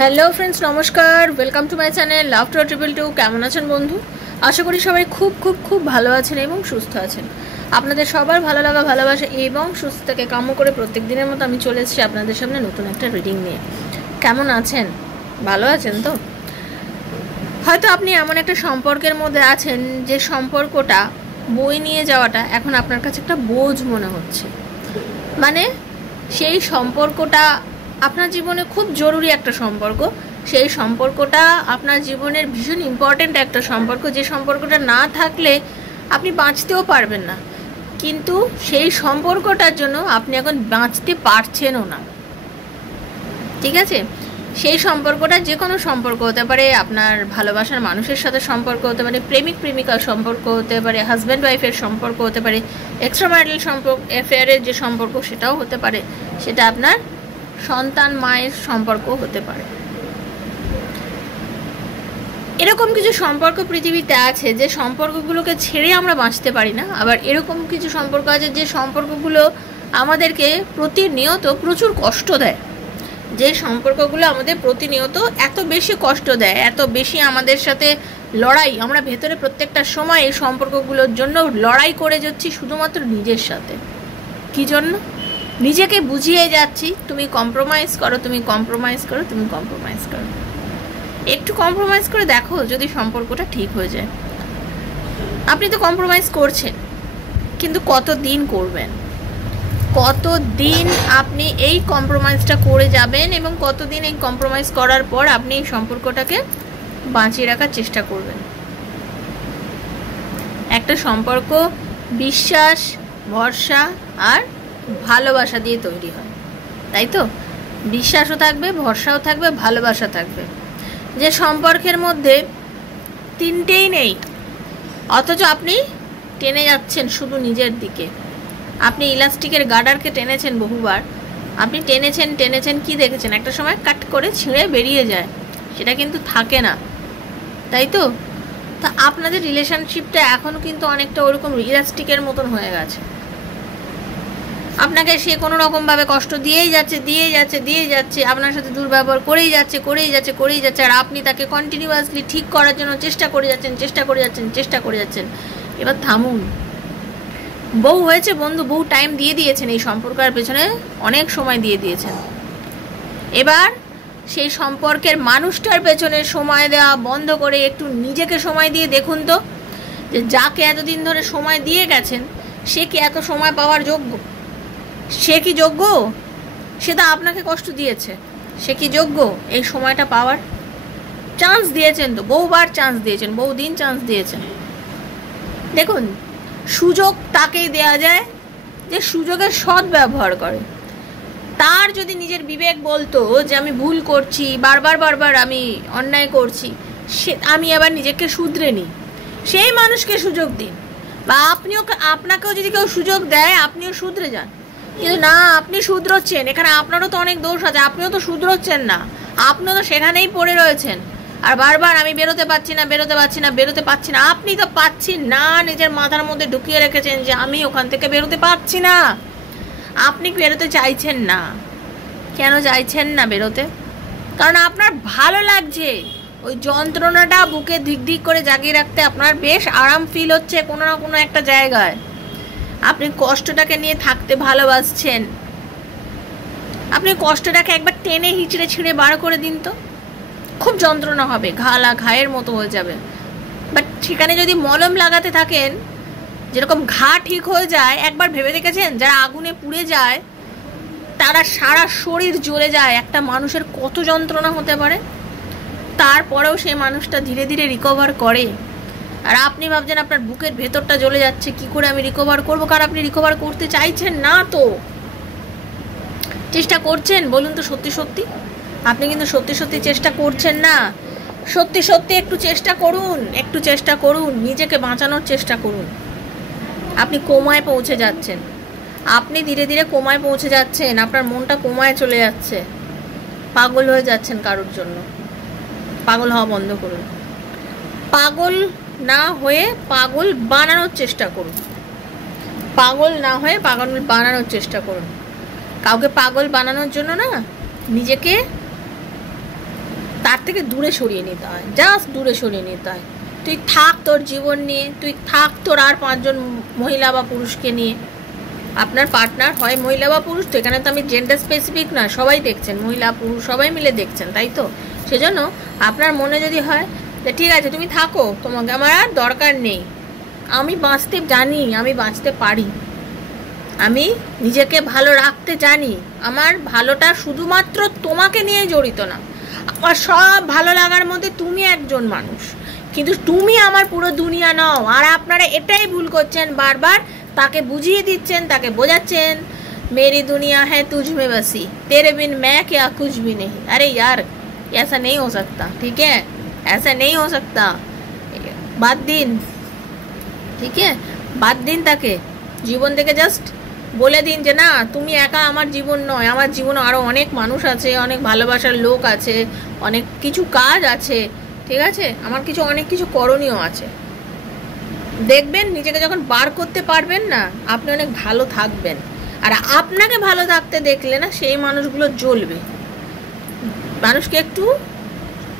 Hello friends, নমস্কার। Welcome to my channel love to triple two. কেমন আছেন বন্ধু? আশা করি সবাই খুব খুব খুব ভালো আছেন এবং সুস্থ আছেন। আপনাদের সবার ভালো লাগা, ভালোবাসা এবং সুস্থতাকে কাম্য করে প্রত্যেক দিনের মতো আমি চলে এসেছি আপনাদের সামনে নতুন একটা রিডিং নিয়ে। কেমন আছেন? ভালো আছেন তো? হয়তো আপনি এমন একটা সম্পর্কের মধ্যে আছেন যে সম্পর্কটা বয়ে নিয়ে যাওয়াটা এখন আপনার কাছে একটা বোঝ মনে হচ্ছে। মানে সেই সম্পর্কটা আপনার জীবনে খুব জরুরি একটা সম্পর্ক, সেই সম্পর্কটা আপনার জীবনের ভীষণ ইম্পর্ট্যান্ট একটা সম্পর্ক, যে সম্পর্কটা না থাকলে আপনি বাঁচতেও পারবেন না, কিন্তু সেই সম্পর্কটার জন্য আপনি এখন বাঁচতে পারছেনও না। ঠিক আছে? সেই সম্পর্কটা যে কোনো সম্পর্ক হতে পারে, আপনার ভালোবাসার মানুষের সাথে সম্পর্ক হতে পারে, প্রেমিক প্রেমিকার সম্পর্ক হতে পারে, হাজব্যান্ড ওয়াইফের সম্পর্ক হতে পারে, এক্সট্রা ম্যারিটাল সম্পর্ক, অ্যাফেয়ারের যে সম্পর্ক সেটাও হতে পারে, সেটা আপনার সন্তান মায়ের সম্পর্ক হতে পারে। এরকম কিছু সম্পর্ক পৃথিবীতে আছে যে সম্পর্কগুলোকে ছেড়ে আমরা বাঁচতে পারি না। আবার এরকম কিছু সম্পর্ক আছে যে সম্পর্কগুলো আমাদেরকে প্রতিনিয়ত প্রচুর কষ্ট দেয়, যে সম্পর্কগুলো আমাদের প্রতিনিয়ত এত বেশি কষ্ট দেয়, এত বেশি আমাদের সাথে লড়াই, আমরা ভেতরে প্রত্যেকটা সময় এই সম্পর্কগুলোর জন্য লড়াই করে যাচ্ছি শুধুমাত্র নিজের সাথে। কী জন্য? নিজেকে বুঝিয়ে যাচ্ছি তুমি কম্প্রোমাইজ করো, তুমি কম্প্রোমাইজ করো, তুমি কম্প্রোমাইজ করো। একটু কম্প্রোমাইজ করে দেখো যদি সম্পর্কটা ঠিক হয়ে যায়। আপনি তো কম্প্রোমাইজ করছেন, কিন্তু কতদিন করবেন? কতদিন আপনি এই কম্প্রোমাইজটা করে যাবেন এবং কতদিন এই কম্প্রোমাইজ করার পর আপনি এই সম্পর্কটাকে বাঁচিয়ে রাখার চেষ্টা করবেন? একটা সম্পর্ক বিশ্বাস, ভরসা আর ভালোবাসা দিয়ে তৈরি হয়, তাই তো? বিশ্বাসও থাকবে, ভরসাও থাকবে, ভালোবাসা থাকবে। যে সম্পর্কের মধ্যে তিনটেই নেই, অথচ আপনি টেনে যাচ্ছেন শুধু নিজের দিকে। আপনি ইলাস্টিকের গার্ডারকে টেনেছেন বহুবার, আপনি টেনেছেন টেনেছেন, কি দেখেছেন? একটা সময় কাট করে ছিঁড়ে বেরিয়ে যায়, সেটা কিন্তু থাকে না, তাই তো? তা আপনাদের রিলেশনশিপটা এখনও কিন্তু অনেকটা ওরকম ইলাস্টিকের মতন হয়ে গেছে। আপনাকে সে কোনো রকমভাবে কষ্ট দিয়েই যাচ্ছে, দিয়েই যাচ্ছে, দিয়েই যাচ্ছে, আপনার সাথে দুর্ব্যবহার করেই যাচ্ছে, করেই যাচ্ছে, করেই যাচ্ছে, আর আপনি তাকে কন্টিনিউয়াসলি ঠিক করার জন্য চেষ্টা করে যাচ্ছেন, চেষ্টা করে যাচ্ছেন, চেষ্টা করে যাচ্ছেন। এবার থামুন। বউ হয়েছে বন্ধু, বউ টাইম দিয়ে দিয়েছেন এই সম্পর্কের পেছনে, অনেক সময় দিয়ে দিয়েছেন। এবার সেই সম্পর্কের মানুষটার পেছনে সময় দেওয়া বন্ধ করে একটু নিজেকে সময় দিয়ে দেখুন তো, যে যাকে এতদিন ধরে সময় দিয়ে গেছেন সে কি এত সময় পাওয়ার যোগ্য? সে কি যোগ্য? সে তো আপনাকে কষ্ট দিয়েছে, সে কি যোগ্য এই সময়টা পাওয়ার? চান্স দিয়েছেন তো, বহুবার চান্স দিয়েছেন, বহুদিন চান্স দিয়েছেন। দেখুন, সুযোগ তাকেই দেয়া যায় যে সুযোগের সৎ ব্যবহার করে। তার যদি নিজের বিবেক বলতো যে আমি ভুল করছি, বারবার বারবার আমি অন্যায় করছি, সে আমি আবার নিজেকে শুধরে নিই, সেই মানুষকে সুযোগ দিন। বা আপনাকেও যদি কেউ সুযোগ দেয় আপনিও শুধরে যান। কিন্তু না, আপনি শুধরোচ্ছেন, এখানে আপনারও তো অনেক দোষ আছে, আপনিও তো শুধরোচ্ছেন না, আপনিও তো সেখানেই পড়ে রয়েছেন। আর বারবার আমি বেরোতে পারছি না, বেরোতে পারছি না, বেরোতে পারছি না। আপনি তো পাচ্ছেন না, নিজের মাথার মধ্যে ঢুকিয়ে রেখেছেন যে আমি ওখান থেকে বেরোতে পারছি না। আপনি বেরোতে চাইছেন না। কেন চাইছেন না বেরোতে? কারণ আপনার ভালো লাগছে, ওই যন্ত্রণাটা বুকে ধিক ধিক করে জাগিয়ে রাখতে আপনার বেশ আরাম ফিল হচ্ছে কোনো না কোনো একটা জায়গায়। আপনি কষ্টটাকে নিয়ে থাকতে ভালোবাসছেন। আপনি কষ্টটাকে একবার টেনে হিচড়ে ছিঁড়ে বার করে দিন তো, খুব যন্ত্রণা হবে, ঘায়ের মতো হয়ে যাবে। বাট সেখানে যদি মলম লাগাতে থাকেন, যেরকম ঘা ঠিক হয়ে যায়, একবার ভেবে দেখেছেন যারা আগুনে পুড়ে যায় তারা সারা শরীর জ্বলে যায়, একটা মানুষের কত যন্ত্রণা হতে পারে? তারপরেও সেই মানুষটা ধীরে ধীরে রিকভার করে। আর আপনি ভাবছেন আপনার বুকের ভেতরটা জ্বলে যাচ্ছে, কি করে আমি রিকভার করবো? কারণ আপনি রিকভার করতে চাইছেন না। তো চেষ্টা করছেন বলুন তো? সত্যি সত্যি আপনি কিন্তু সত্যি সত্যি চেষ্টা করছেন না। সত্যি সত্যি একটু চেষ্টা করুন, একটু চেষ্টা করুন, নিজেকে বাঁচানোর চেষ্টা করুন। আপনি কোমায় পৌঁছে যাচ্ছেন, আপনি ধীরে ধীরে কোমায় পৌঁছে যাচ্ছেন, আপনার মনটা কোমায় চলে যাচ্ছে, পাগল হয়ে যাচ্ছেন কারোর জন্য। পাগল হওয়া বন্ধ করুন। পাগল না হয়ে পাগল বানানোর চেষ্টা করুন। পাগল না হয়ে পাগল বানানোর চেষ্টা করুন। কাউকে পাগল বানানোর জন্য না, নিজেকে থেকে দূরে সরিয়ে নিতে হয়, জাস্ট দূরে সরিয়ে নিতে হয়। তুই থাক তোর জীবন নিয়ে, তুই থাক তোর আর 5 জন মহিলা বা পুরুষকে নিয়ে। আপনার পার্টনার হয় মহিলা বা পুরুষ, তো এখানে তো আমি জেন্ডার স্পেসিফিক না, সবাই দেখছেন, মহিলা পুরুষ সবাই মিলে দেখছেন, তাই তো? সেজন্য আপনার মনে যদি হয় যে ঠিক আছে তুমি থাকো, তোমাকে আমার আর দরকার নেই, আমি বাঁচতে জানি, আমি বাঁচতে পারি, আমি নিজেকে ভালো রাখতে জানি, আমার ভালোটা শুধুমাত্র তোমাকে নিয়ে জড়িত না, আমার সব ভালো লাগার মধ্যে তুমি একজন মানুষ, কিন্তু তুমি আমার পুরো দুনিয়া নও। আর আপনারা এটাই ভুল করছেন, বারবার তাকে বুঝিয়ে দিচ্ছেন, তাকে বোঝাচ্ছেন, मेरी दुनिया है तुझ में बसी, तेरे बिन मैं क्या कुछ भी नहीं। अरे यार ऐसा नहीं हो सकता, ठीक है, ऐसा नहीं हो सकता। বাদ দিন, ঠিক আছে, বাদ দিন, তাকে জীবন থেকে জাস্ট বলে দিন যে না তুমি একা আমার জীবন নয়, আমার জীবনে আরও অনেক মানুষ আছে, অনেক ভালোবাসার লোক আছে, অনেক কিছু কাজ আছে, ঠিক আছে, আমার কিছু অনেক কিছু করণীয় আছে। দেখবেন নিজেকে যখন বার করতে পারবেন না, আপনি অনেক ভালো থাকবেন। আর আপনাকে ভালো থাকতে দেখলে না সেই মানুষগুলো জ্বলবে। মানুষকে একটু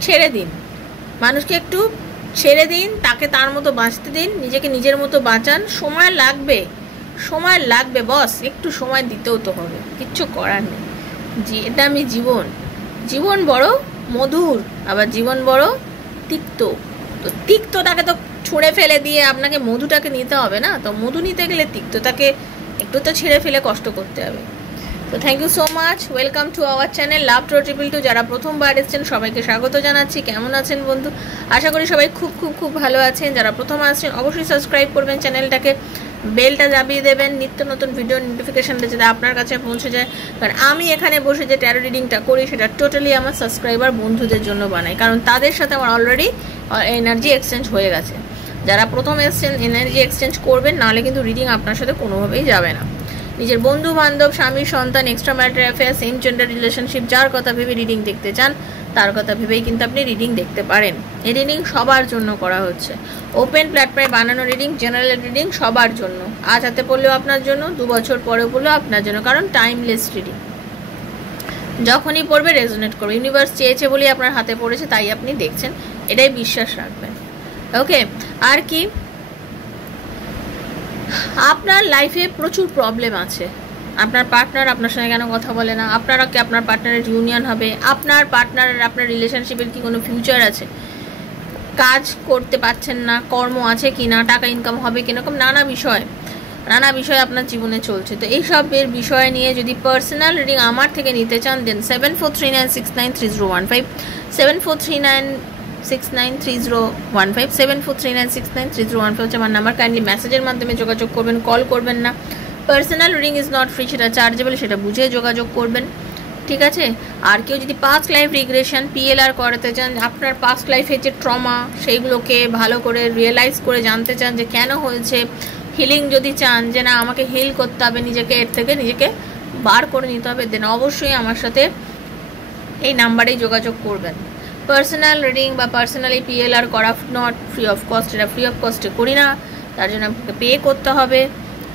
ছেড়ে দিন, মানুষকে একটু ছেড়ে দিন, তাকে তার মতো বাঁচতে দিন, নিজেকে নিজের মতো বাঁচান। সময় লাগবে, সময় লাগবে বস, একটু সময় দিতেও তো হবে, কিচ্ছু করার নেই। এটা আমি জীবন, জীবন বড় মধুর, আবার জীবন বড় তিক্ত। তো তিক্তটাকে তো ছুঁড়ে ফেলে দিয়ে আপনাকে মধুটাকে নিতে হবে না, তো মধু নিতে গেলে তিক্তটাকে একটু তো ছেড়ে ফেলে কষ্ট করতে হবে। তো thank you so much, welcome to our channel love triple two. যারা প্রথমবার এসেছেন সবাইকে স্বাগত জানাচ্ছি। কেমন আছেন বন্ধু? আশা করি সবাই খুব খুব খুব ভালো আছেন। যারা প্রথম আসছেন অবশ্যই সাবস্ক্রাইব করবেন চ্যানেলটাকে, বেলটা দাবিয়ে দেবেন, নিত্য নতুন ভিডিও নোটিফিকেশানটা যাতে আপনার কাছে পৌঁছে যায়। কারণ আমি এখানে বসে যে ট্যারো রিডিংটা করি সেটা টোটালি আমার সাবস্ক্রাইবার বন্ধুদের জন্য বানাই, কারণ তাদের সাথে আমার অলরেডি এনার্জি এক্সচেঞ্জ হয়ে গেছে। যারা প্রথম এসছেন এনার্জি এক্সচেঞ্জ করবেন, নাহলে কিন্তু রিডিং আপনার সাথে কোনোভাবেই যাবে না। নিজের বন্ধু বান্ধব, স্বামী সন্তান, extra marital affair, same gender relationship, যার কথা ভেবে রিডিং দেখতে চান তার কথা ভেবেই কিন্তু আপনি রিডিং দেখতে পারেন। এই রিডিং সবার জন্য করা হচ্ছে, ওপেন প্ল্যাটফর্মে বানানো রিডিং, জেনারেল রিডিং সবার জন্য। আজ হাতে পড়লেও আপনার জন্য, 2 বছর পরে পড়লেও আপনার জন্য, কারণ টাইমলেস রিডিং। যখনই পড়বে রেজোনেট করবে, ইউনিভার্স চেয়েছে বলেই আপনার হাতে পড়েছে, তাই আপনি দেখছেন, এটাই বিশ্বাস রাখবেন। ওকে, আর কি, আপনার লাইফে প্রচুর প্রবলেম আছে, আপনার পার্টনার আপনার সঙ্গে কেন কথা বলে না, আপনারা কি আপনার পার্টনারের ইউনিয়ন হবে, আপনার পার্টনারের আপনার রিলেশনশিপের কি কোনো ফিউচার আছে, কাজ করতে পারছেন না, কর্ম আছে কি না, টাকা ইনকাম হবে কিরকম, নানা বিষয় আপনার জীবনে চলছে। তো এইসবের বিষয় নিয়ে যদি পার্সোনাল রিডিং আমার থেকে নিতে চান, দেন 7439693015, 7439693015, 7439693015 হচ্ছে আমার নাম্বার। কাইন্ডলি মেসেজের মাধ্যমে যোগাযোগ করবেন, কল করবেন না। Personal reading is not free, সেটা চার্জেবল, সেটা বুঝে যোগাযোগ করবেন, ঠিক আছে। আর কেউ যদি পাস্ট লাইফ রিগ্রেশন PLR করাতে চান, আপনার পাস্ট লাইফের যে ট্রমা সেইগুলোকে ভালো করে রিয়েলাইজ করে জানতে চান যে কেন হয়েছে, হিলিং যদি চান যে না আমাকে হিল করতে হবে, নিজেকে এর থেকে নিজেকে বার করে নিতে হবে, দেন অবশ্যই আমার সাথে এই নাম্বারেই যোগাযোগ করবেন। পার্সোনাল রিডিং বা পার্সোনালি PLR করা নট ফ্রি অফ কস্ট, এটা ফ্রি অফ কস্টে করি না, তার জন্য আপনাকে পে করতে হবে।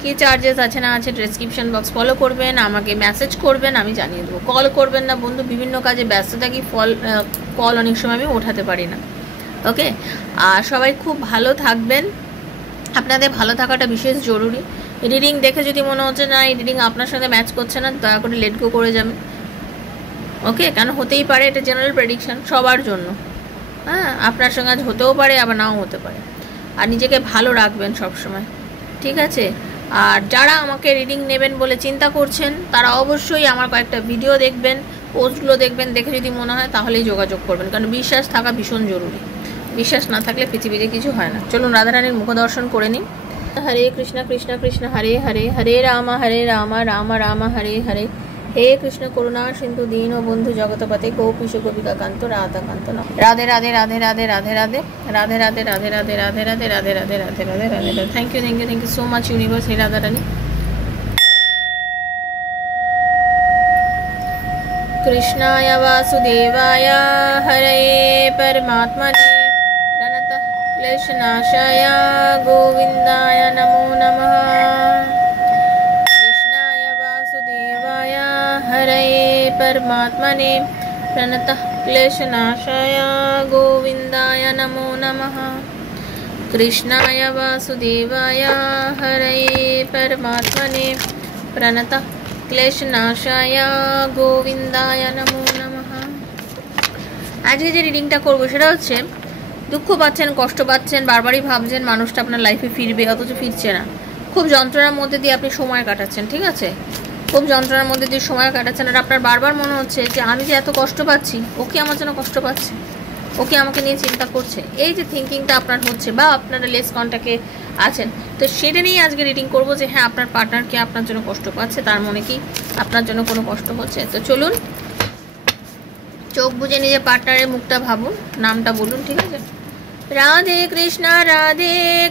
কী চার্জেস আছে না আছে ডেসক্রিপশন বক্স ফলো করবেন, আমাকে মেসেজ করবেন, আমি জানিয়ে দেবো। কল করবেন না বন্ধু, বিভিন্ন কাজে ব্যস্ত থাকি, কল অনেক সময় আমি ওঠাতে পারি না। ওকে, আর সবাই খুব ভালো থাকবেন, আপনাদের ভালো থাকাটা বিশেষ জরুরি। রিডিং দেখে যদি মনে হচ্ছে না এই রিডিং আপনার সাথে ম্যাচ করছে না, দয়া করে লেট গো করে যাবেন। ওকে, কেন হতেই পারে, এটা জেনারেল প্রেডিকশন সবার জন্য, হ্যাঁ, আপনার সঙ্গে আজ হতেও পারে আবার নাও হতে পারে। আর নিজেকে ভালো রাখবেন সবসময়, ঠিক আছে। আর যারা আমাকে রিডিং নেবেন বলে চিন্তা করছেন তারা অবশ্যই আমার কয়েকটা ভিডিও দেখবেন, পোস্টগুলো দেখবেন, দেখে যদি মনে হয় তাহলেই যোগাযোগ করবেন, কারণ বিশ্বাস থাকা ভীষণ জরুরি। বিশ্বাস না থাকলে পৃথিবীতে কিছু হয় না। চলুন রাধারানীর মুখ দর্শন করে নিন। হরে কৃষ্ণ কৃষ্ণ কৃষ্ণ হরে হরে, হরে রাম রাম রাম হরে হরে, হে কৃষ্ণ করুণা সিন্ধু দীন ও বন্ধু জগতপতে গোপীশ গোপিকা কান্ত রাধা কান্ত নাম। Radhe Radhe Radhe Radhe Radhe Radhe Radhe Radhe Radhe Radhe Radhe Radhe Radhe Radhe Radhe Radhe Radhe Radhe. Thank you so much universe. হে রাধা রানী। কৃষ্ণায় বাসুদেবায় হরে পরমাত্মনে প্রণতঃ ক্লেশনাশায় গোবিন্দায় নমো নমঃ। কৃষ্ণায় বাসুদেবায় হরে পরমাত্মনে प्रणतः क्लेशनाशाय गोविन्दाय नमो नमः। कृष्णाय वासुदेवाय हरये परमात्मने प्रणतः क्लेशनाशाय गोविन्दाय नमो नमः। আজকে যে রিডিংটা করবো সেটা হচ্ছে দুঃখ পাচ্ছেন, কষ্ট পাচ্ছেন, বারবারই ভাবছেন মানুষটা আপনার লাইফে ফিরবে, অথচ ফিরছে না। খুব যন্ত্রণার মধ্যে দিয়ে আপনি সময় কাটাচ্ছেন, ঠিক আছে, খুব যন্ত্রণার মধ্যে দিয়ে সময় কাটাচ্ছেন। আর আপনার বারবার মনে হচ্ছে যে আমি যে এত কষ্ট পাচ্ছি, ও কি আমার জন্য কষ্ট পাচ্ছে, ও কি আমাকে নিয়ে চিন্তা করছে, এই যে থিঙ্কিংটা আপনার হচ্ছে, বা আপনারা লেস কন্ট্যাক্টে আছেন, তো সেটা নিয়েই আজকে রিডিং করবো যে হ্যাঁ আপনার পার্টনার কি আপনার জন্য কষ্ট পাচ্ছে, তার মনে কি আপনার জন্য কোনো কষ্ট হচ্ছে। তো চলুন, চোখ বুঝে নিজে পার্টনারের মুখটা ভাবুন, নামটা বলুন, ঠিক আছে। রাধে কৃষ্ণা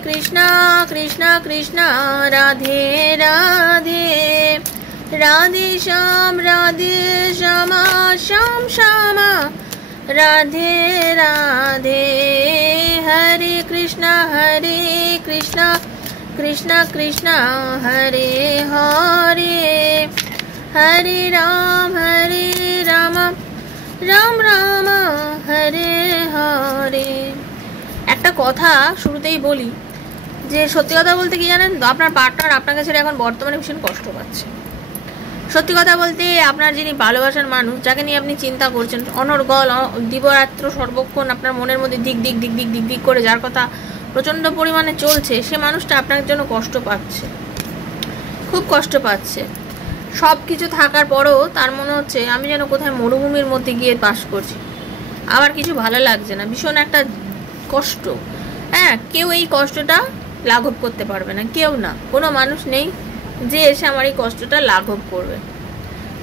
কৃষ্ণা কৃষ্ণা রাধে রাধে, রাধে শ্যামা শ্যাম শ্যামা, রাধে রাধে, হরে কৃষ্ণা কৃষ্ণ কৃষ্ণ হরে হরে, হরে রাম রাম রাম হরে হরে। একটা কথা শুরুতেই বলি যে সত্যি কথা বলতে কি জানেন তো, আপনার পার্টনার আপনাকে ছেড়ে এখন বর্তমানে ভীষণ কষ্ট পাচ্ছে। সত্যি কথা বলতে আপনার যিনি ভালোবাসার মানুষ, যাকে নিয়ে আপনি চিন্তা করছেন অনর্গল দিবরাত্র সর্বক্ষণ আপনার মনের মধ্যে দিক দিক দিক দিক দিক দিক করে, যার কথা প্রচণ্ড পরিমাণে চলছে, সে মানুষটা আপনার জন্য কষ্ট পাচ্ছে, খুব কষ্ট পাচ্ছে। সব কিছু থাকার পরেও তার মনে হচ্ছে আমি যেন কোথায় মরুভূমির মধ্যে গিয়ে বাস করছি, আমার কিছু ভালো লাগছে না, ভীষণ একটা কষ্ট। হ্যাঁ, কেউ এই কষ্টটা লাঘব করতে পারবে না, কেউ না, কোনো মানুষ নেই যে এসে আমার এই কষ্টটা লাঘব করবে।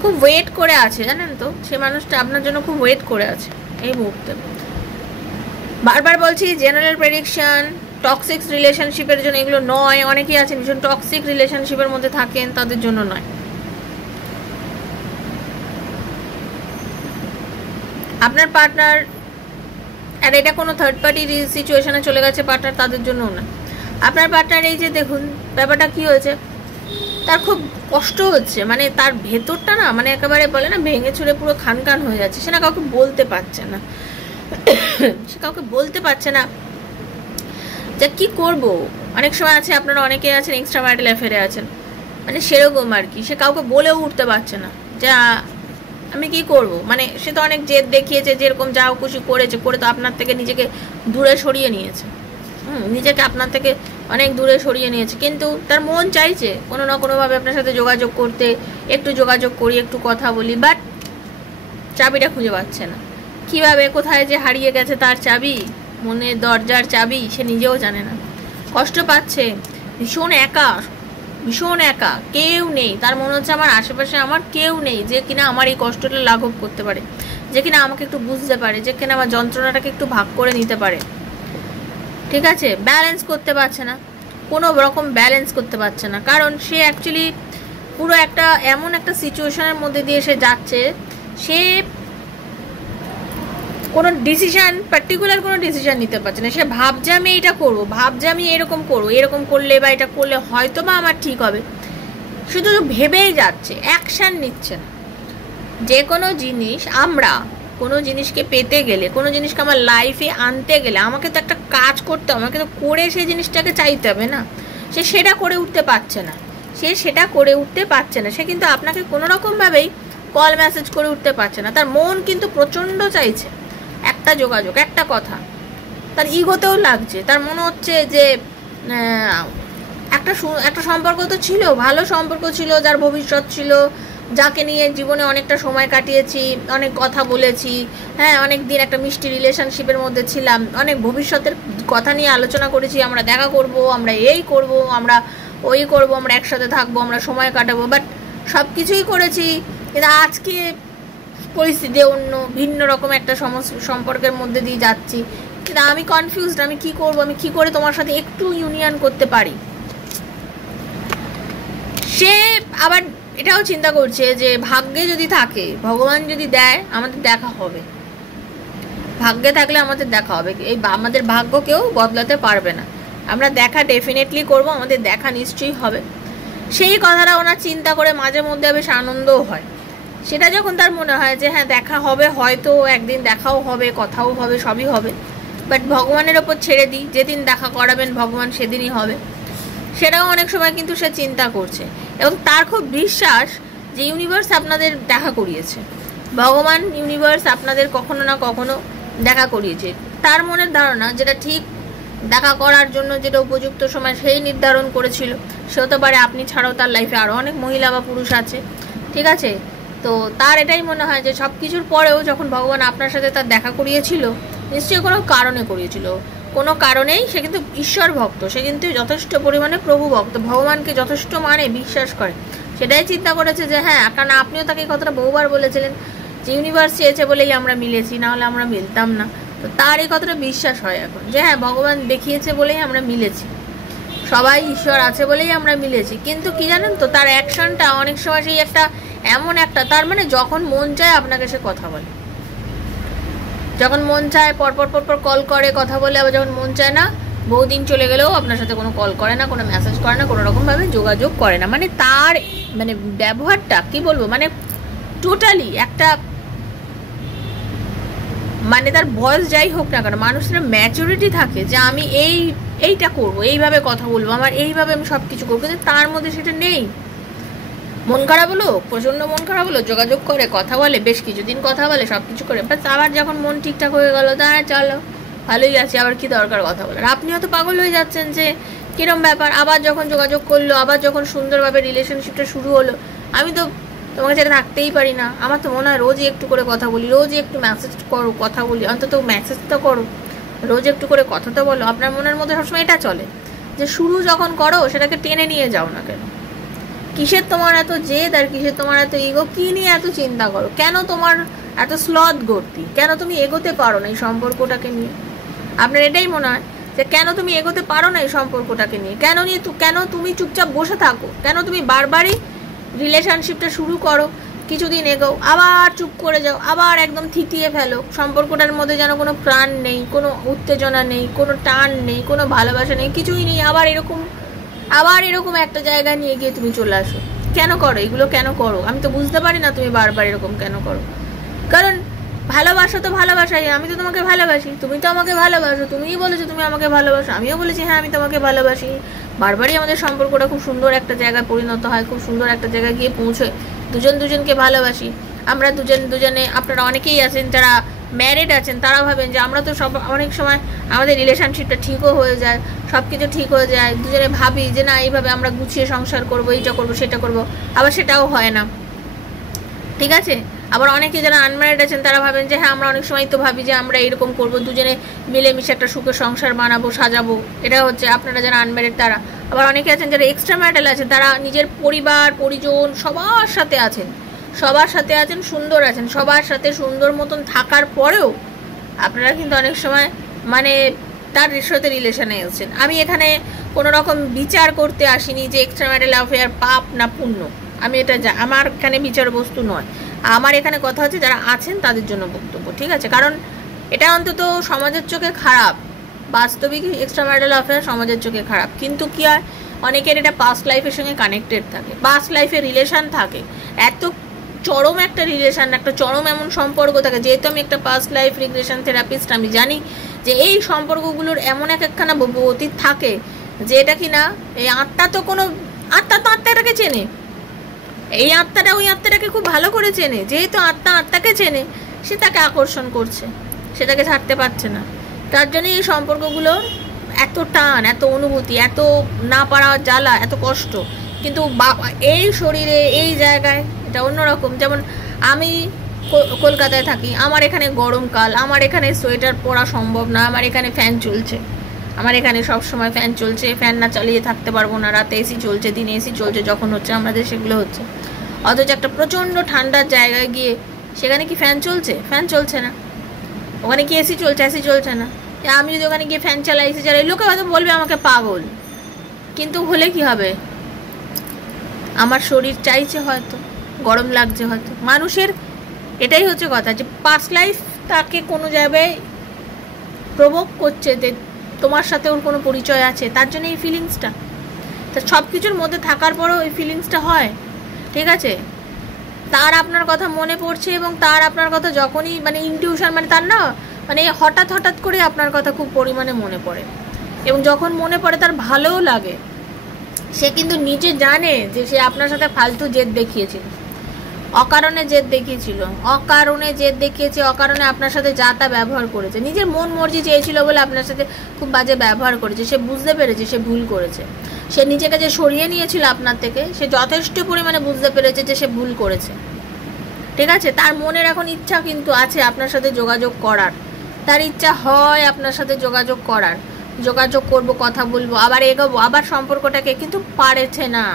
খুব ওয়েট করে আছে, জানেন তো, সে মানুষটা আপনার জন্য খুব ওয়েট করে আছে এই মুহূর্তে। বারবার বলছি জেনারেল প্রেডিকশন, টক্সিক রিলেশনশিপের জন্য এগুলো নয়। অনেকেই আছেন ভীষণ টক্সিক রিলেশনশিপের মধ্যে থাকেন, তাদের জন্য নয়। আপনার পার্টনার, আর এটা কোনো থার্ড পার্টি সিচুয়েশনে চলে গেছে পার্টনার, তাদের জন্যও না। আপনার পার্টনার এই যে দেখুন ব্যাপারটা কি হয়েছে, তার খুব কষ্ট হচ্ছে, মানে তার ভেতরটা না, মানে একেবারে বলে না ভেঙে ছুড়ে পুরো খান হয়ে যাচ্ছে। সে না কাউকে বলতে পারছে না, সে কাউকে বলতে পারছে না যে কি করব। অনেক সময় আছে, আপনারা অনেকে আছেন এক্সট্রা ম্যারিটাল অ্যাফেয়ারে আছেন, মানে সেরকম আর কি, সে কাউকে বলেও উঠতে পারছে না যে আমি কি করব। মানে সে তো অনেক জেদ দেখিয়েছে, যেরকম যা খুশি করেছে, করে তো আপনার থেকে নিজেকে দূরে সরিয়ে নিয়েছে, নিজেকে আপনার থেকে অনেক দূরে সরিয়ে নিয়েছে, কিন্তু তার মন চাইছে কোনো না কোনোভাবে আপনার সাথে যোগাযোগ করতে, একটু যোগাযোগ করি, একটু কথা বলি, বাট চাবিটা খুঁজে পাচ্ছে না। কিভাবে কোথায় যে হারিয়ে গেছে তার চাবি, মনের দরজার চাবি, সে নিজেও জানে না। কষ্ট পাচ্ছে, ভীষণ একা, ভীষণ একা, কেউ নেই। তার মনে হচ্ছে আমার আশেপাশে আমার কেউ নেই যে কিনা আমার এই কষ্টটা লাঘব করতে পারে, যে কিনা আমাকে একটু বুঝতে পারে, যে কিনা আমার যন্ত্রণাটাকে একটু ভাগ করে নিতে পারে, ঠিক আছে। ব্যালেন্স করতে পারছে না, কোনো রকম ব্যালেন্স করতে পারছে না, কারণ সে অ্যাকচুয়ালি পুরো একটা এমন একটা সিচুয়েশনের মধ্যে দিয়ে সে যাচ্ছে, সে কোনো ডিসিশান, পার্টিকুলার কোনো ডিসিশান নিতে পারছে না। সে ভাবছে আমি এইটা করবো, ভাবছে আমি এরকম করবো, এরকম করলে বা এটা করলে হয়তো বা আমার ঠিক হবে, শুধু ভেবেই যাচ্ছে, অ্যাকশান নিচ্ছে না। যে কোনো জিনিস, আমরা কোনো জিনিসকে পেতে গেলে, কোনো জিনিসকে আমার লাইফে আনতে গেলে আমাকে তো একটা কাজ করতে হবে, আমাকে তো করে সেই জিনিসটাকে চাইতে হবে না। সে সেটা করে উঠতে পারছে না, সে সেটা করে উঠতে পারছে না। সে কিন্তু আপনাকে কোনো রকমভাবেই কল মেসেজ করে উঠতে পারছে না। তার মন কিন্তু প্রচণ্ড চাইছে একটা যোগাযোগ, একটা কথা, তার ইগোতেও লাগছে। তার মনে হচ্ছে যে একটা সম্পর্ক তো ছিল, ভালো সম্পর্ক ছিল, যার ভবিষ্যৎ ছিল, যাকে নিয়ে জীবনে অনেকটা সময় কাটিয়েছি, অনেক কথা বলেছি, হ্যাঁ অনেক দিন একটা মিষ্টি রিলেশনশিপের মধ্যে ছিলাম, অনেক ভবিষ্যতের কথা নিয়ে আলোচনা করেছি, আমরা দেখা করব, আমরা এই করব, আমরা ওই করব, আমরা একসাথে থাকবো, আমরা সময় কাটাবো, বাট সব কিছুই করেছি, কিন্তু আজকে পরিস্থিতি অন্য, ভিন্ন রকম একটা সম্পর্কের মধ্যে দিয়ে যাচ্ছি, কিন্তু আমি কনফিউজড, আমি কি করব, আমি কি করে তোমার সাথে একটু ইউনিয়ন করতে পারি। সে আবার এটাও চিন্তা করছে যে ভাগ্যে যদি থাকে, ভগবান যদি দেয়, আমাদের দেখা হবে, ভাগ্যে থাকলে আমাদের দেখা হবে। এই আমাদের ভাগ্য কেউ বদলাতে পারবে না, আমরা দেখা ডেফিনেটলি করব, আমাদের দেখা নিশ্চয়ই হবে। সেই কথাটা ওনার চিন্তা করে মাঝে মধ্যে বেশ আনন্দও হয়। সেটা যখন তার মনে হয় যে হ্যাঁ দেখা হবে, হয়তো একদিন দেখাও হবে, কথাও হবে, সবই হবে, বাট ভগবানের ওপর ছেড়ে দিই, যেদিন দেখা করাবেন ভগবান সেদিনই হবে, সেটাও অনেক সময় কিন্তু সে চিন্তা করছে। এবং তার খুব বিশ্বাস যে ইউনিভার্স আপনাদের দেখা করিয়েছে, ভগবান ইউনিভার্স আপনাদের কখনো না কখনো দেখা করিয়েছে। তার মনের ধারণা যেটা ঠিক দেখা করার জন্য যেটা উপযুক্ত সময় সেই নির্ধারণ করেছিল, সে হতে পারে আপনি ছাড়াও তার লাইফে আরও অনেক মহিলা বা পুরুষ আছে, ঠিক আছে। তো তার এটাই মনে হয় যে সব কিছুর পরেও যখন ভগবান আপনার সাথে তার দেখা করিয়েছিল, নিশ্চয়ই কোনো কারণে করিয়েছিল, কোনো কারণেই। সে কিন্তু ঈশ্বর ভক্ত, সে কিন্তু যথেষ্ট পরিমাণে প্রভু ভক্ত, ভগবানকে যথেষ্ট মানে বিশ্বাস করে। সেটাই চিন্তা করেছে যে হ্যাঁ, কারণ আপনিও তাকে কথাটা বহুবার বলেছিলেন যে ইউনিভার্স চেয়েছে বলেই আমরা মিলেছি, না হলে আমরা মিলতাম না। তো তার এই কথাটা বিশ্বাস হয় এখন যে হ্যাঁ, ভগবান দেখিয়েছে বলেই আমরা মিলেছি, সবাই ঈশ্বর আছে বলেই আমরা মিলেছি। কিন্তু কি জানেন তো, তার অ্যাকশনটা অনেক সময় সেই একটা এমন একটা, তার মানে যখন মন চায় আপনাকে সে কথা বলে, যখন মন চায় পরপর পরপর কল করে, কথা বলে, আবার যখন মন চায় না বহুদিন চলে গেলেও আপনার সাথে কোনো কল করে না, কোনো মেসেজ করে না, কোনো রকমভাবে যোগাযোগ করে না। মানে তার মানে ব্যবহারটা কি বলবো, মানে টোটালি একটা, মানে তার বয়স যাই হোক না কেন, মানুষের ম্যাচুরিটি থাকে যে আমি এইটা করবো, এইভাবে কথা বলবো, আমার এইভাবে আমি সব কিছু করবো, কিন্তু তার মধ্যে সেটা নেই। মন খারাপ হলো, প্রচণ্ড মন খারাপ হলো, যোগাযোগ করে, কথা বলে, বেশ কিছুদিন কথা বলে, সব কিছু করে, বাট আবার যখন মন ঠিকঠাক হয়ে গেলো, তা চলো ভালোই আছে, আবার কি দরকার কথা বলার। আপনি হয়তো পাগল হয়ে যাচ্ছেন যে কিরম ব্যাপার, আবার যখন যোগাযোগ করলো, আবার যখন সুন্দরভাবে রিলেশনশিপটা শুরু হলো, আমি তো তোমাকে ছেড়ে থাকতেই পারি না, আমার তো মনে হয় রোজই একটু করে কথা বলি, রোজই একটু মেসেজ করো, কথা বলি, অন্তত মেসেজ তো করো, রোজ একটু করে কথা তো বলো। আপনার মনের মধ্যে সবসময় এটা চলে যে শুরু যখন করো সেটাকে টেনে নিয়ে যাও না কেন, কিসের তোমার এত জেদ, আর কিসের তোমার এত ইগো, কি নিয়ে এত চিন্তা করো, কেন তোমার এত স্লথ গর্তি, কেন তুমি এগোতে পারো না এই সম্পর্কটাকে নিয়ে? আপনার এটাই মনে হয় যে কেন তুমি এগোতে পারো না এই সম্পর্কটাকে নিয়ে, কেন তুমি চুপচাপ বসে থাকো, কেন তুমি বারবারই রিলেশনশিপটা শুরু করো, কিছুদিন এগোও, আবার চুপ করে যাও, আবার একদম থিতিয়ে ফেলো, সম্পর্কটার মধ্যে যেন কোনো প্রাণ নেই, কোনো উত্তেজনা নেই, কোনো টান নেই, কোনো ভালোবাসা নেই, কিছুই নেই, আবার এরকম একটা জায়গা নিয়ে গিয়ে তুমি চলে আসো। কেন করো এগুলো, কেন করো? আমি তো বুঝতে পারি না তুমি বারবার এরকম কেন করো। কারণ ভালোবাসা তো ভালোবাসাই, আমি তো তোমাকে ভালোবাসি, তুমি তো আমাকে ভালোবাসো, তুমিই বলেছো তুমি আমাকে ভালোবাসো, আমিও বলেছি হ্যাঁ আমি তোমাকে ভালোবাসি। বারবারই আমাদের সম্পর্কটা খুব সুন্দর একটা জায়গায় পরিণত হয়, খুব সুন্দর একটা জায়গায় গিয়ে পৌঁছয়, দুজনকে ভালোবাসি আমরা দুজনে। আপনারা অনেকেই আছেন যারা ম্যারিড আছেন, তারা ভাবেন যে আমরা তো সব অনেক সময় আমাদের রিলেশনশিপটা ঠিকও হয়ে যায়, সব কিছু ঠিক হয়ে যায়, দুজনে ভাবি যে না এইভাবে আমরা গুছিয়ে সংসার করবো, এইটা করবো সেটা করবো, আবার সেটাও হয় না, ঠিক আছে। আবার অনেকে যারা আনম্যারিড আছেন তারা ভাবেন যে হ্যাঁ আমরা অনেক সময় তো ভাবি যে আমরা এরকম করবো, দুজনে মিলেমিশে একটা সুখের সংসার বানাবো, সাজাবো, এটা হচ্ছে আপনারা যারা আনম্যারিড তারা। আবার অনেকে আছেন যারা এক্সট্রা ম্যারিটাল আছেন, তারা নিজের পরিবার পরিজন সবার সাথে আছেন, সুন্দর আছেন, সবার সাথে সুন্দর মতন থাকার পরেও আপনারা কিন্তু অনেক সময় মানে তার সাথে রিলেশনে এসেছেন। আমি এখানে কোনো রকম বিচার করতে আসিনি যে এক্সট্রা ম্যারিটাল অ্যাফেয়ার পাপ না পুণ্য, আমি এটা আমার এখানে বিচার বস্তু নয়। আমার এখানে কথা হচ্ছে যারা আছেন তাদের জন্য বক্তব্য, ঠিক আছে। কারণ এটা অন্তত সমাজের চোখে খারাপ, বাস্তবিক এক্সট্রা ম্যারিটাল অ্যাফেয়ার সমাজের চোখে খারাপ, কিন্তু কি আর অনেকের এটা পাস্ট লাইফের সঙ্গে কানেক্টেড থাকে, পাস্ট লাইফে রিলেশন থাকে, এত চরম একটা রিলেশন, একটা চরম এমন সম্পর্ক থাকে। যেহেতু আমি একটা পাস্ট লাইফ রিগ্রেশন থেরাপিস্ট, আমি জানি যে এই সম্পর্কগুলোর এমন একখানা অতীত থাকে যে এটা কি না এই আত্মা তো আত্মাটাকে চেনে, এই আত্মাটা ওই আত্মাটাকে খুব ভালো করে চেনে, যেহেতু আত্মাকে চেনে, সে তাকে আকর্ষণ করছে, সেটাকে ছাড়তে পারছে না। তার জন্য এই সম্পর্কগুলো এত টান, এত অনুভূতি, এত না পারা জ্বালা, এত কষ্ট। কিন্তু এই শরীরে এই জায়গায় এটা অন্যরকম। যেমন আমি কলকাতায় থাকি, আমার এখানে গরমকাল, আমার এখানে সোয়েটার পরা সম্ভব না, আমার এখানে ফ্যান চলছে, আমার এখানে সবসময় ফ্যান চলছে, ফ্যান না চালিয়ে থাকতে পারবো না, রাতে এসি চলছে, দিনে এসি চলছে, যখন হচ্ছে আমাদের সেগুলো হচ্ছে। অথচ একটা প্রচণ্ড ঠান্ডার জায়গায় গিয়ে সেখানে কি ফ্যান চলছে? ফ্যান চলছে না। ওখানে কি এসি চলছে? এসি চলছে না। আমি যদি ওখানে গিয়ে ফ্যান চালাই, এসি চালাই, লোকে হয়তো বলবে আমাকে পাগল, কিন্তু হলে কি হবে? আমার শরীর চাইছে, হয়তো গরম লাগছে, হয়তো মানুষের এটাই হচ্ছে কথা যে পাস্ট লাইফ তাকে কোনো জায়গায় প্রভোগ করছে যে তোমার সাথে ওর কোনো পরিচয় আছে, তার জন্য এই ফিলিংসটা। তা সব কিছুর মধ্যে থাকার পরেও এই ফিলিংসটা হয়, ঠিক আছে। তার আপনার কথা মনে পড়ছে এবং তার আপনার কথা যখনই মানে ইনটিউশন মানে তার না মানে হঠাৎ হঠাৎ করে আপনার কথা খুব পরিমাণে মনে পড়ে, এবং যখন মনে পড়ে তার ভালোও লাগে। সে কিন্তু নিজে জানে যে সে আপনার সাথে ফালতু জেদ দেখিয়েছিল, অকারণে জেদ দেখিয়েছিল, অকারণে জেদ দেখিয়েছে, অকারণে আপনার সাথে যা তা ব্যবহার করেছে, নিজের মন মর্জি চেয়েছিল বলে আপনার সাথে খুব বাজে ব্যবহার করেছে। সে বুঝতে পেরেছে সে ভুল করেছে, সে নিজেকে যে সরিয়ে নিয়েছিল আপনার থেকে সে যথেষ্ট পরিমাণে বুঝতে পেরেছে যে সে ভুল করেছে, ঠিক আছে। তার মনের এখন ইচ্ছা কিন্তু আছে আপনার সাথে যোগাযোগ করার, তার ইচ্ছা হয় আপনার সাথে যোগাযোগ করার, যোগাযোগ করব, কথা বলবো, আবার এগোবো, আবার সম্পর্কটাকে, কিন্তু পারেছে না,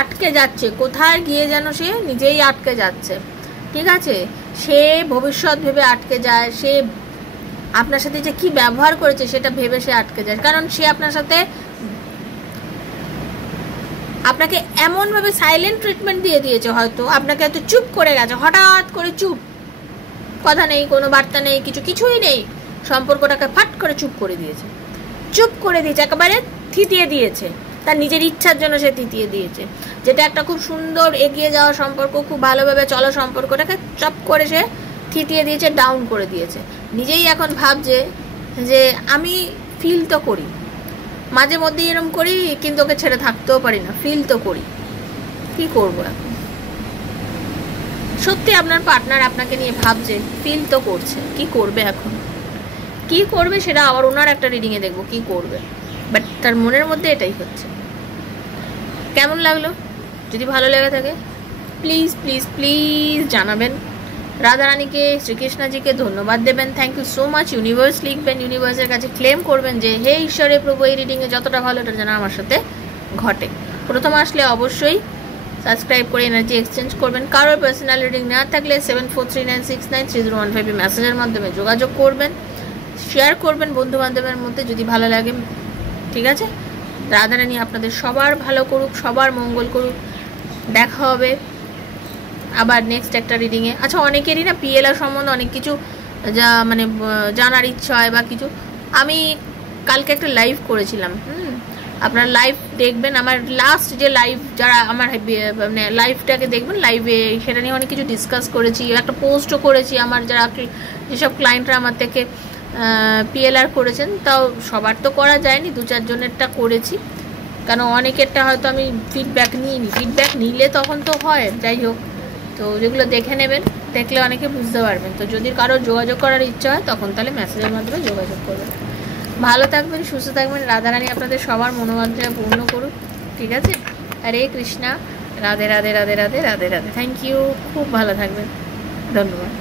আটকে যাচ্ছে কোথায় গিয়ে যেন সে নিজেই আটকে যাচ্ছে, ঠিক আছে। সে ভবিষ্যৎ ভেবে আটকে যায়, সে আপনার সাথে যে কি ব্যবহার করেছে সেটা ভেবে সে আটকে যায়, কারণ সে আপনার সাথে আপনাকে এমনভাবে সাইলেন্ট ট্রিটমেন্ট দিয়ে দিয়েছে, হয়তো আপনাকে হয়তো চুপ করে গেছে, হঠাৎ করে চুপ, কথা নেই, কোনো বার্তা নেই, কিছুই নেই, সম্পর্কটাকে ফাট করে চুপ করে দিয়েছে, একেবারে থিতিয়ে দিয়েছে, তার নিজের ইচ্ছার জন্য সে থিতিয়ে দিয়েছে, যেটা একটা খুব সুন্দর এগিয়ে যাওয়া সম্পর্ক, খুব ভালোভাবে চলা সম্পর্কটাকে চপ করে সে থিতিয়ে দিয়েছে, ডাউন করে দিয়েছে। নিজেই এখন ভাবছে যে আমি ফিল তো করি, মাঝে মধ্যে এরকম করি, কিন্তু ওকে ছেড়ে থাকতেও পারি না, ফিল তো করি, কি করবো এখন। সত্যি আপনার পার্টনার আপনাকে নিয়ে ভাবছে, ফিল তো করছে, কি করবে এখন, কি করবে সেটা আবার ওনার একটা রিডিংয়ে দেখবো কি করবে, বাট তার মনের মধ্যে এটাই হচ্ছে। কেমন লাগলো? যদি ভালো লেগে থাকে প্লিজ প্লিজ প্লিজ জানাবেন, রাধারানীকে, শ্রীকৃষ্ণজিকে ধন্যবাদ দেবেন, thank you so much, universe লিখবেন, ইউনিভার্সের কাছে ক্লেম করবেন যে হে ঈশ্বরে প্রভু এই রিডিংয়ে যতটা ভালো ওটা যেন আমার সাথে ঘটে। প্রথম আসলে অবশ্যই সাবস্ক্রাইব করে এনার্জি এক্সচেঞ্জ করবেন। কারোর পার্সোনাল রিডিং না থাকলে 7439693015 মেসেজের মাধ্যমে যোগাযোগ করবেন, শেয়ার করবেন বন্ধুবান্ধবের মধ্যে যদি ভালো লাগে, ঠিক আছে। রাধারানী আপনাদের সবার ভালো করুক, সবার মঙ্গল করুক। দেখা হবে আবার নেক্সট একটা রিডিংয়ে। আচ্ছা, অনেকেরই না পিএলআর সম্বন্ধে অনেক কিছু যা মানে জানার ইচ্ছা হয় বা কিছু, আমি কালকে একটা লাইভ করেছিলাম, আপনারা লাইভ দেখবেন, আমার লাস্ট যে লাইভ যারা আমার মানে লাইভটাকে দেখবেন, লাইভে সেটা নিয়ে অনেক কিছু ডিসকাস করেছি, একটা পোস্টও করেছি। আমার যারা যেসব ক্লায়েন্টরা আমার থেকে পিএলআর করেছেন, তাও সবার তো করা যায়নি, 2-4 জনেরটা করেছি, কারণ অনেকেরটা হয়তো আমি ফিডব্যাক নিইনি, ফিডব্যাক নিলে তখন তো হয়, যাই হোক, তো যেগুলো দেখে নেবেন, দেখলে অনেকে বুঝতে পারবেন। তো যদি কারো যোগাযোগ করার ইচ্ছা হয় তখন তাহলে মেসেজের মাধ্যমে যোগাযোগ করবেন। ভালো থাকবেন, সুস্থ থাকবেন, রাধারানী আপনাদের সবার মনোবাঞ্ছা পূর্ণ করুক, ঠিক আছে। হরে কৃষ্ণা, রাধে রাধে রাধে রাধে রাধে রাধে, থ্যাংক ইউ, খুব ভালো থাকবেন, ধন্যবাদ।